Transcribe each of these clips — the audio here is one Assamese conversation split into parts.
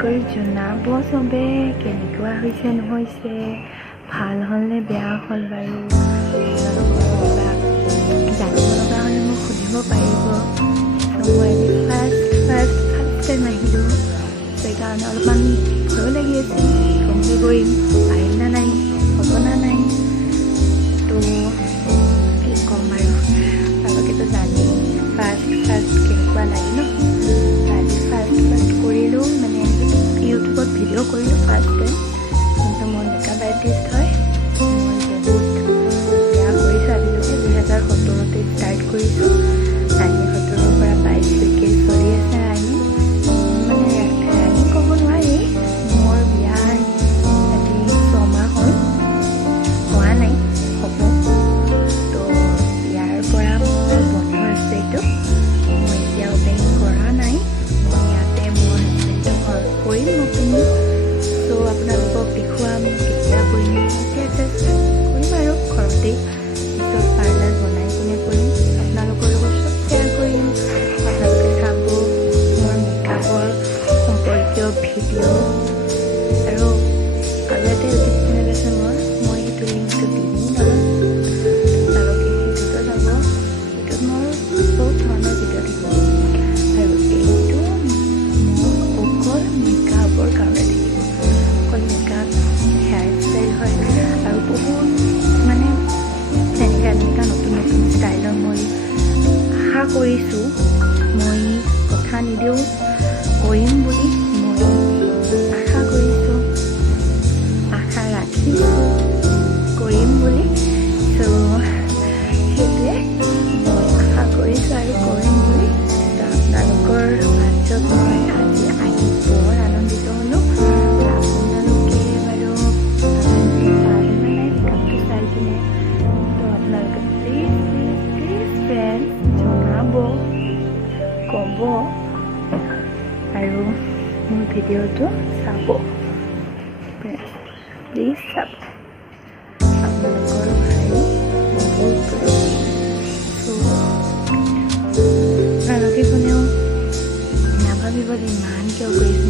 কৰি জনাব চবে কেনেকুৱা হৈছে নহৈছে, ভাল হ'লনে বেয়া হ'ল বাৰু। জানিব লগা হ'লে মোক সুধিব পাৰিব। মই আজি ফাৰ্ষ্ট টাইম আহিলোঁ, সেইকাৰণে অলপমান ভয়ো লাগি আছিল, কেনেকৈ কৰিম, পাৰিম না নাই, হ'ব না নাই। তো কি ক'ম আৰু, আপোনালোকেতো জানেই ফাৰ্ষ্ট কেনেকুৱা লাগে ন। আজি ফাৰ্ষ্ট কৰিলোঁ, মানে ইউটিউবত ভিডিঅ' কৰিলোঁ ফাৰ্ষ্ট টাইম। কিন্তু মই মেকআপ আৰ্টিষ্ট হয়, মই বহুত বেয়া কৰিছোঁ আজিলৈকে। 2017 ষ্টাৰ্ট কৰিছোঁ, ৰানিং 17ৰ পৰা 22লৈকে চলি আছে ৰানিং। মানে ৰানিং ক'ব নোৱাৰি, মোৰ বিয়াৰ আজি 6 মাহ হ'ল, হোৱা নাই, হ'ব। তো বিয়াৰ পৰা মোৰ বন্ধ আছে এইটো, মই এতিয়া অপেনিং কৰা নাই। মই ইয়াতে মোৰ হাজবেণ্ডৰ ঘৰত কৰিম অপেনিং। চ' আপোনালোকক দেখুৱাম কেতিয়া কৰিম, এতিয়া জাষ্ট কৰিম আৰু ঘৰতেই। পিছত পাৰ্লাৰ বনাই কিনে কৰিম, আপোনালোকৰ লগত চব শ্বেয়াৰ কৰিম। আপোনালোকে চাব মোৰ মেকআপৰ সম্পৰ্কীয় ভিডিঅ'। আৰু এটা ইউটিউব চেনেল আছে মোৰ, মই সেইটো লিংকটো দি দিম তলত, আপোনালোকে সেইটোতো যাব। সেইটোত মোৰ বহুত ধৰণৰ ভিডিঅ' থাকিব, আৰু এইটো মোৰ অকল মেকআপৰ কাৰণে থাকিব। অকল মেকআপ, হেয়াৰ ষ্টাইল হয়, আৰু বহুত মানে তেনেকুৱা নতুন ষ্টাইলৰ মই আশা কৰিছোঁ। মই কথা নিদিওঁ কৰিম বুলি, মই আশা কৰিছোঁ, আশা ৰাখিছোঁ কৰিম বুলি। চ' সেইটোৱে মই আশা কৰিছোঁ আৰু কৰিম বুলি। ত' আপোনালোকৰ মাজত মই আজি আহি বৰ আনন্দিত হ'লোঁ। আপোনালোকে বাৰু পাৰে নে নাই মেকআপটো চাই কিনে, তো আপোনালোকে প্লিজ ফ্ৰেণ্ডছ জনাব, ক'ব, আৰু মোৰ ভিডিঅ'টো চাব, প্লিজ চাব। আপোনালোকৰ ভাই বহুত কৰিছে। আপোনালোকে কোনেও নাভাবিব যে ইমান কিয় কৰিছোঁ,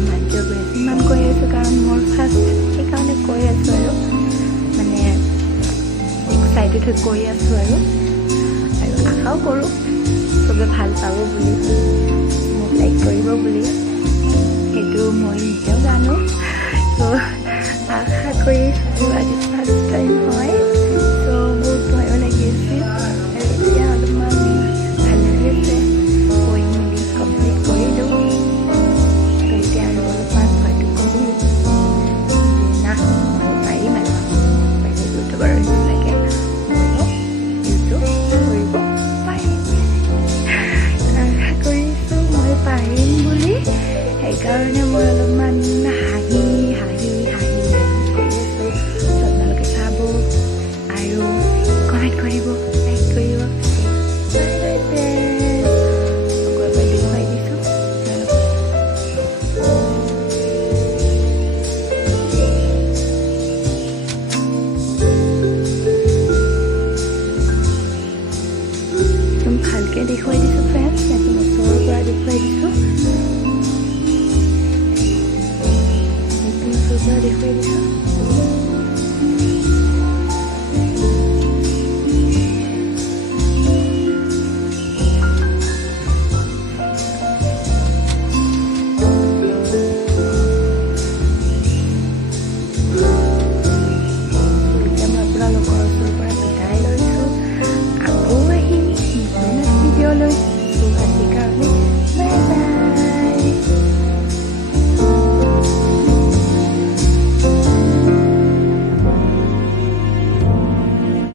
ইমান কৈ আছোঁ, কাৰণ মোৰ ফাৰ্ষ্ট, সেইকাৰণে কৈ আছোঁ আৰু মানে এক্সাইটেড হৈ কৈ আছোঁ আৰু আশাও কৰোঁ চবে ভাল পাব বুলি, মোক লাইক কৰিব বুলি, সেইটো মই নিজেও জানো। ত' আশা কৰিছোঁ, আজি ফাৰ্ষ্ট টাইম হয়, ত' বহুত ভয়ো লাগি আছিল, আৰু এতিয়া অলপমান ভাল লাগি আছে। কৈ মেলি কমপ্লিট কৰিলোঁ, ত' এতিয়া আৰু অলপমান ভয়টো কমিল যে না মই পাৰিম, আৰু ইউটিউবাৰৰ নিচিনাকৈ ময়ো ইউটিউব কৰিব পাৰিম। আশা কৰিছোঁ মই পাৰিম বুলি, সেইকাৰণে মই অলপমান হাঁহি কৰি আছোঁ। আপোনালোকে চাব আৰু কমেণ্ট কৰিব, লাইক কৰিব। আগৰপৰাই দেখুৱাই দিছোঁ, একদম ভালকৈ দেখুৱাই দিছোঁ ফ্ৰেণ্ডছ, একদম ওচৰৰ পৰা দেখুৱাই দিছোঁ, দেখুৱাই দিছোঁ।